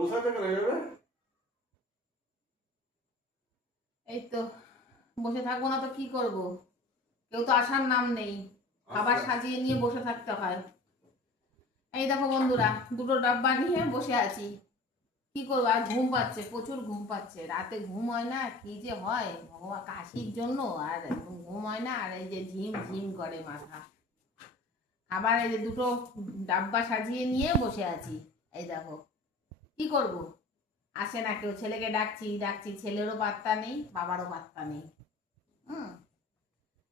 বসে থাকে না এভাবে? এই তো বসে থাকবো না তো কি করব, কেউ তো আসার নাম নেই, খাবার সাজিয়ে নিয়ে বসে থাকতে হয়। এই দেখো বন্ধুরা, দুটো ডাব্বা নিয়ে বসে আছি। কি করবো, আর ঘুম পাচ্ছে, প্রচুর ঘুম পাচ্ছে, রাতে ঘুম হয় না, কি যে হয় ভগবান, কাশির জন্য আর ঘুম হয় না, আর এই যে ঝিম ঝিম করে মাথা। আবার এই যে দুটো ডাব্বা সাজিয়ে নিয়ে বসে আছি। এই দেখো কি করব, আসে না কেউ, ছেলেকে ডাকছি ডাকছি, ছেলেরও পাত্তা নেই, বাবারও পাত্তা নেই। হুম।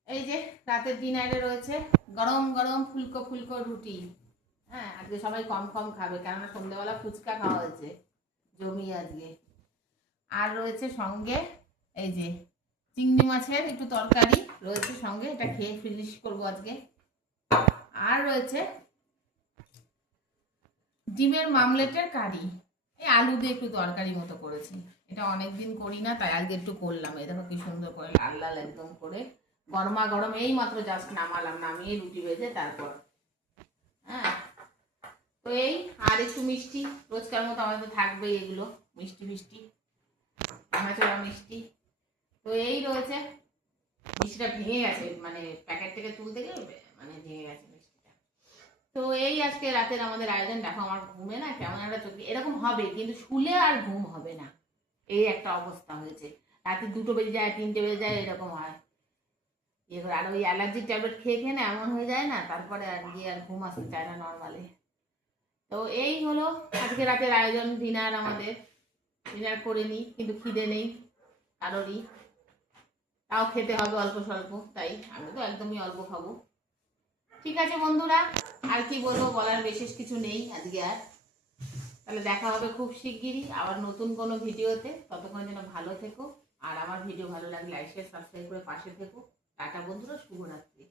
এই যে রাতের ডিনারে রয়েছে গরম গরম ফুলকো ফুলকো রুটি। হ্যাঁ, আজকে সবাই কম কম খাবে, কেননা সন্ধ্যেবেলা ফুচকা খাওয়া হয়েছে জমি আজকে। আর রয়েছে সঙ্গে এই যে চিংড়ি মাছের একটু তরকারি রয়েছে সঙ্গে, এটা খেয়ে ফিনিশ করবো আজকে। আর রয়েছে ডিমের মামলেটের কারি, এই আলু দিয়ে একটু তরকারি মতো করেছি। এটা অনেকদিন করি না, তাই আজকে একটু করলাম। এই দেখো কি সুন্দর করে লাল লাল একদম করে, গরমা গরম, এই মাত্র জাস্ট নামালাম, নামিয়ে রুটি ভেজে তারপর। হ্যাঁ, তো এই আর একটু মিষ্টি, রোজকার মতো আমাদের থাকবেই এগুলো, মিষ্টি মিষ্টি, ভাঙাচোরা মিষ্টি। তো এই রয়েছে, মিষ্টিটা ভেঙে গেছে, মানে প্যাকেট থেকে তুলতে গিয়ে মানে ভেঙে গেছে মিষ্টিটা। তো এই আজকে রাতের আমাদের আয়োজন। দেখো আমার ঘুমে না কেমন একটা চোখে এরকম হবে, কিন্তু শুলে আর ঘুম হবে না, এই একটা অবস্থা হয়েছে। রাতে 2টো বেজে যায়, 3টে বেজে যায়, এরকম হয়। আর ওই অ্যালার্জির ট্যাবলেট খেয়ে খেয়ে না এমন হয়ে যায় না, তারপরে আর গিয়ে আর ঘুম আসতে চায় না নর্মালি। তো এই হলো আজকে রাতের আয়োজন, ডিনার আমাদের। ডিনার করে নিই, কিন্তু খিদে নেই কারোরই, তাও খেতে হবে অল্প স্বল্প, তাই আমি তো একদমই অল্প খাবো। ঠিক আছে বন্ধুরা, আর কি বলবো, বলার বিশেষ কিছু নেই আজকে আর। তাহলে দেখা হবে খুব শিগগিরই আবার নতুন কোনো ভিডিওতে। ততক্ষণ যেন ভালো থেকো, আর আমার ভিডিও ভালো লাগলে লাইক শেয়ার সাবস্ক্রাইব করে পাশে থেকো। টাটা বন্ধুরা, শুভরাত্রি।